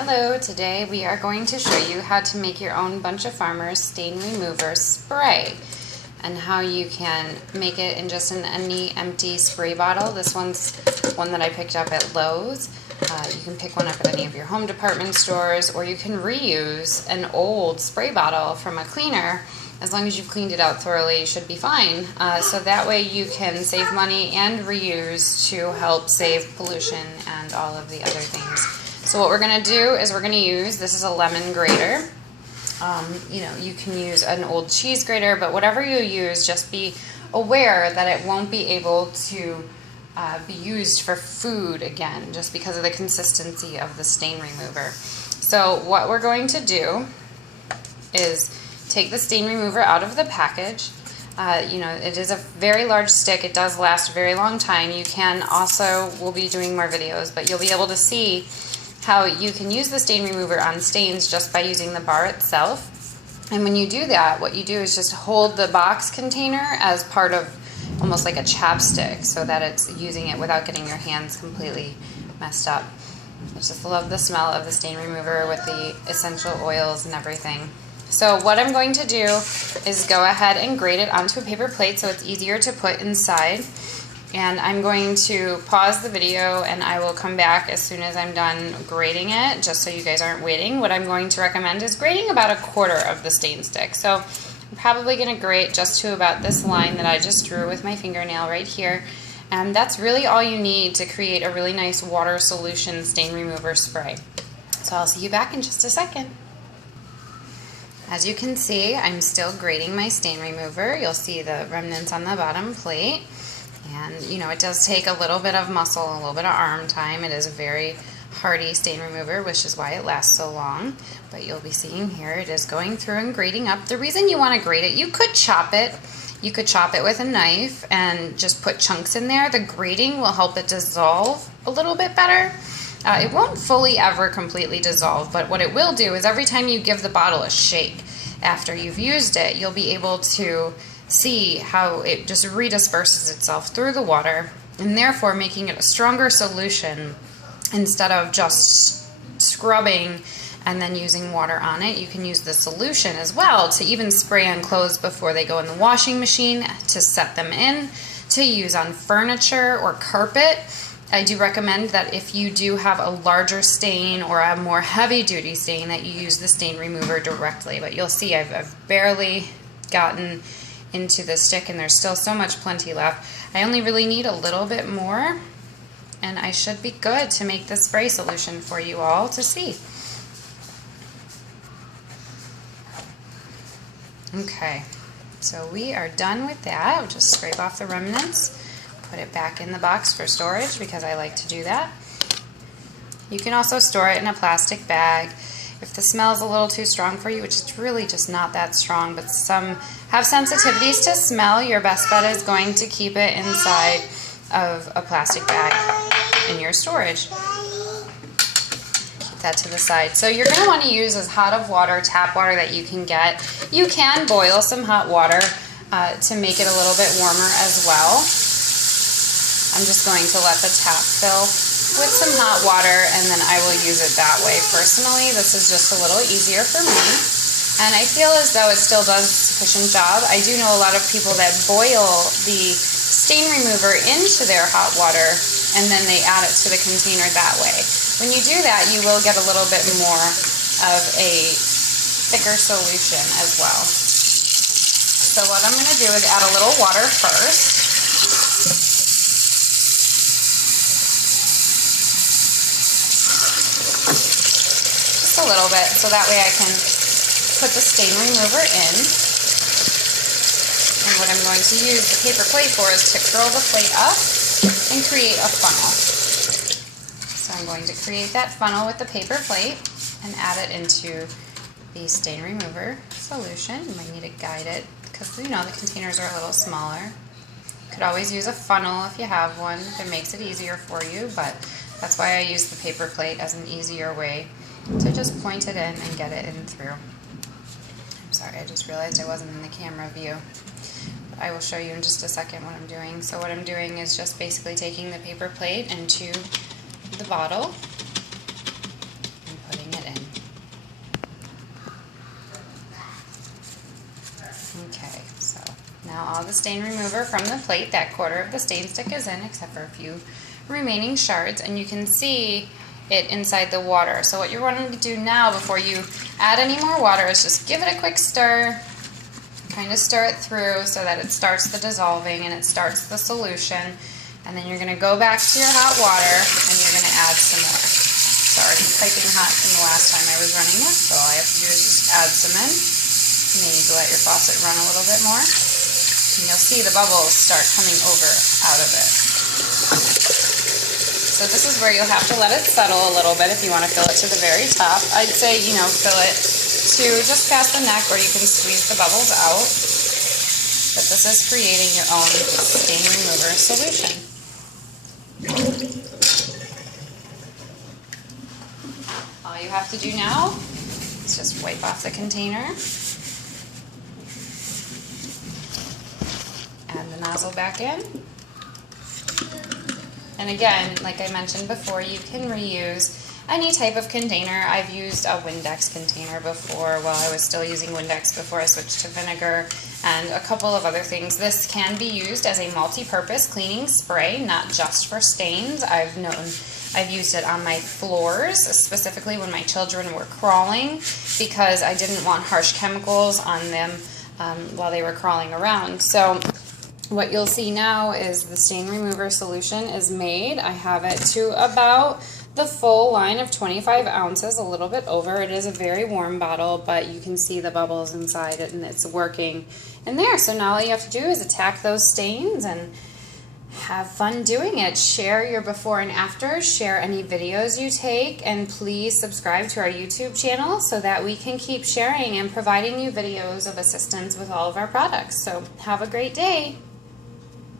Hello, today we are going to show you how to make your own Buncha Farmers stain remover spray and how you can make it in just any empty spray bottle. This one's one that I picked up at Lowe's. You can pick one up at any of your home department stores, or you can reuse an old spray bottle from a cleaner. As long as you've cleaned it out thoroughly, you should be fine. So that way you can save money and reuse to help save pollution and all of the other things. So what we're going to do is we're going to use, this is a lemon grater. You can use an old cheese grater, but whatever you use, just be aware that it won't be able to be used for food again, just because of the consistency of the stain remover. So what we're going to do is take the stain remover out of the package. It is a very large stick. It does last a very long time. You can also, we'll be doing more videos, but you'll be able to see how you can use the stain remover on stains just by using the bar itself. And when you do that, what you do is just hold the box container as part of almost like a chapstick so that it's using it without getting your hands completely messed up. I just love the smell of the stain remover with the essential oils and everything. So what I'm going to do is go ahead and grate it onto a paper plate so it's easier to put inside. And I'm going to pause the video and I will come back as soon as I'm done grating it, just so you guys aren't waiting. What I'm going to recommend is grating about 1/4 of the stain stick. So I'm probably going to grate just to about this line that I just drew with my fingernail right here. And that's really all you need to create a really nice water solution stain remover spray. So I'll see you back in just a second. As you can see, I'm still grating my stain remover. You'll see the remnants on the bottom plate. And it does take a little bit of muscle, a little bit of arm time. It is a very hardy stain remover, which is why it lasts so long. But you'll be seeing here, it is going through and grating up. The reason you want to grate it, you could chop it. You could chop it with a knife and just put chunks in there. The grating will help it dissolve a little bit better. It won't fully ever completely dissolve, but what it will do is every time you give the bottle a shake after you've used it, you'll be able to see how it just redisperses itself through the water, and therefore making it a stronger solution. Instead of just scrubbing and then using water on it, you can use the solution as well to even spray on clothes before they go in the washing machine, to set them in, to use on furniture or carpet. I do recommend that if you do have a larger stain or a more heavy duty stain, that you use the stain remover directly. But you'll see I've barely gotten into the stick and there's still so much plenty left. I only really need a little bit more and I should be good to make the spray solution for you all to see. Okay, so we are done with that. I'll just scrape off the remnants, put it back in the box for storage because I like to do that. You can also store it in a plastic bag. If the smell is a little too strong for you, which is really just not that strong, but some have sensitivities to smell, your best bet is going to keep it inside of a plastic bag in your storage. Keep that to the side. So you're going to want to use as hot of water, tap water that you can get. You can boil some hot water to make it a little bit warmer as well. I'm just going to let the tap fill with some hot water and then I will use it that way. Personally, this is just a little easier for me. And I feel as though it still does a sufficient job. I do know a lot of people that boil the stain remover into their hot water and then they add it to the container that way. When you do that, you will get a little bit more of a thicker solution as well. So what I'm going to do is add a little water first. A little bit, so that way I can put the stain remover in. And what I'm going to use the paper plate for is to curl the plate up and create a funnel. So I'm going to create that funnel with the paper plate and add it into the stain remover solution. You might need to guide it because the containers are a little smaller. You could always use a funnel if you have one, if it makes it easier for you, but that's why I use the paper plate as an easier way to just point it in and get it in through. I'm sorry, I just realized I wasn't in the camera view. But I will show you in just a second what I'm doing. So what I'm doing is just basically taking the paper plate into the bottle and putting Now all the stain remover from the plate, that quarter of the stain stick is in, except for a few remaining shards, and you can see it inside the water. So what you're wanting to do now before you add any more water is just give it a quick stir, kind of stir it through so that it starts the dissolving and it starts the solution. And then you're going to go back to your hot water and you're going to add some more. It's already piping hot from the last time I was running it, so all I have to do is just add some in. You may need to let your faucet run a little bit more. And you'll see the bubbles start coming over out of it. So this is where you'll have to let it settle a little bit if you want to fill it to the very top. I'd say, fill it to just past the neck, or you can squeeze the bubbles out. But this is creating your own stain remover solution. All you have to do now is just wipe off the container, add the nozzle back in, and again, like I mentioned before, you can reuse any type of container. I've used a Windex container before while I was still using Windex before I switched to vinegar, and a couple of other things. This can be used as a multi-purpose cleaning spray, not just for stains. I've used it on my floors, specifically when my children were crawling, because I didn't want harsh chemicals on them while they were crawling around. So what you'll see now is the stain remover solution is made. I have it to about the full line of 25 ounces, a little bit over. It is a very warm bottle, but you can see the bubbles inside it and it's working in there. So now all you have to do is attack those stains and have fun doing it. Share your before and after, share any videos you take, and please subscribe to our YouTube channel so that we can keep sharing and providing you videos of assistance with all of our products. So have a great day.